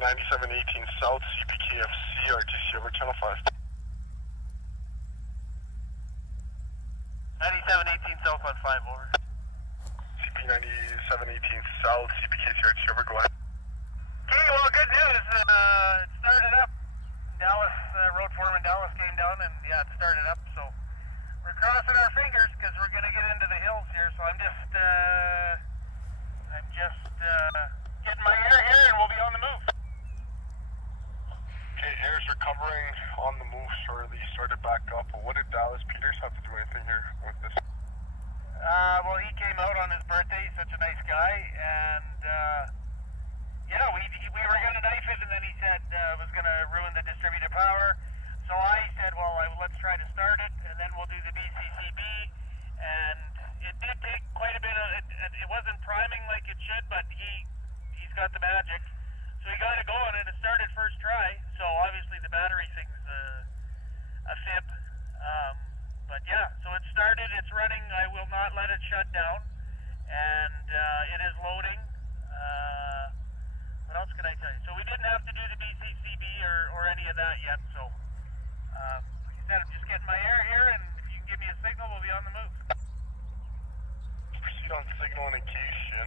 9718 South, CPKFC, RTC over channel 5. 9718 South on 5, over. CP 9718 South, CPKC, RTC over, go ahead. Okay, well, good news. It started up. Dallas, road foreman Dallas came down and yeah, it started up. So we're crossing our fingers because we're going to get into the hills here. So I'm just getting my air here and we'll be on the move. Okay, air's recovering on the move shortly, started back up. What did Dallas Peters have to do anything here with this? Well, he came out on his birthday. He's such a nice guy, and yeah, we were going to knife it, and then he said it was going to ruin the distributed power. So I said, well, let's try to start it, and then we'll do the BCCB. And it did take quite a bit of it wasn't priming like it should, but he's got the magic. So he got it going, and it started first try. So obviously the battery thing's a fib. But yeah, so it started, it's running. I will not let it shut down. And it is loading. What else can I tell you? So we didn't have to do the BCCB or any of that yet. So like I said, I'm just getting my air here, and if you can give me a signal, we'll be on the move. Proceed on signal indication.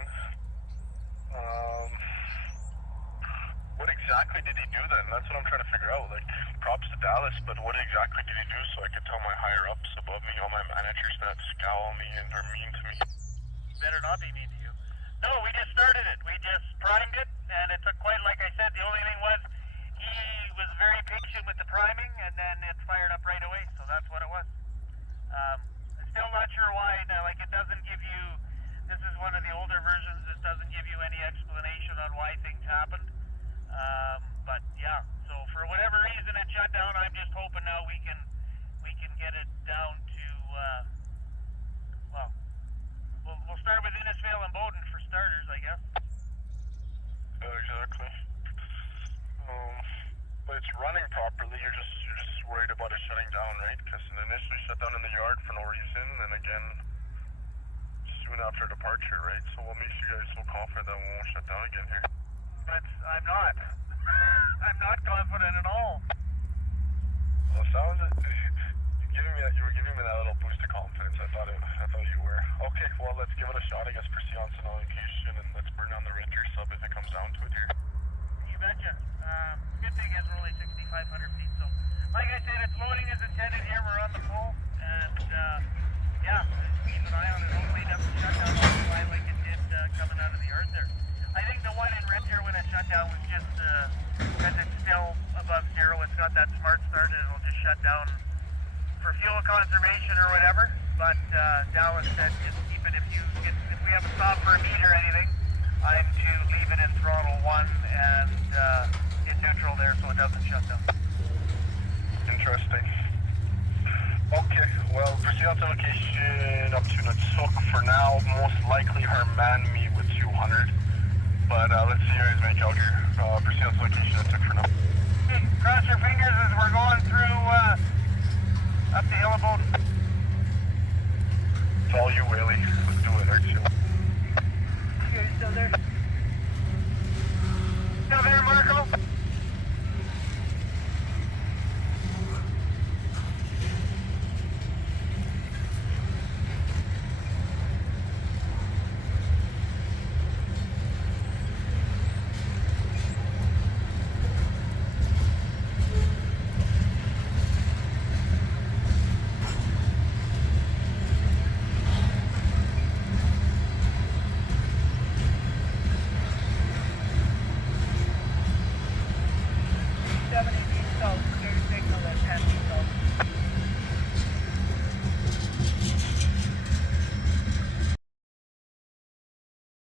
What exactly did he do then? That's what I'm trying to figure out. Like, props to Dallas, but what exactly did he do so I could tell my higher ups above me, all my managers, not scowl me and are mean to me? Better not be mean to you. No, we just started it. We just primed it, and it took quite, like I said, the only thing was he was very patient with the priming, and then it fired up right away, so that's what it was. I'm still not sure why. Like, it doesn't give you, this is one of the older versions, this doesn't give you any explanation on why things happened. But yeah, so for whatever reason it shut down. I'm just hoping now we can get it down to well, we'll start with Innisfail and Bowden for starters, I guess. Exactly. But it's running properly. You're just worried about it shutting down, right? Because it initially shut down in the yard for no reason, and then again soon after departure, right? So what makes you guys so confident that it won't shut down again here? But I'm not. I'm not confident at all. Well, it sounds you were giving me that little boost of confidence. I thought you were. Okay, well, let's give it a shot. I guess proceed on signal indication, and let's burn down the Ranger sub if it comes down to it here. You betcha. Good thing is we're only 6,500 feet, so like I said, it's loading as intended here. We're on the pole, and yeah, keep an eye on it. Hopefully it doesn't shut down like it did coming out of the yard there. I think the one in red here when it shut down was just because it's still above zero. It's got that smart start, and it'll just shut down for fuel conservation or whatever. But Dallas said just keep it if we have a stop for a meet or anything, I'm to leave it in throttle 1 and in neutral there so it doesn't shut down. Interesting. Okay, well, proceed on to location up to Nook for now. Most likely her man meet with 200. But let's see you guys make out here. Proceed on to location at Nook for now.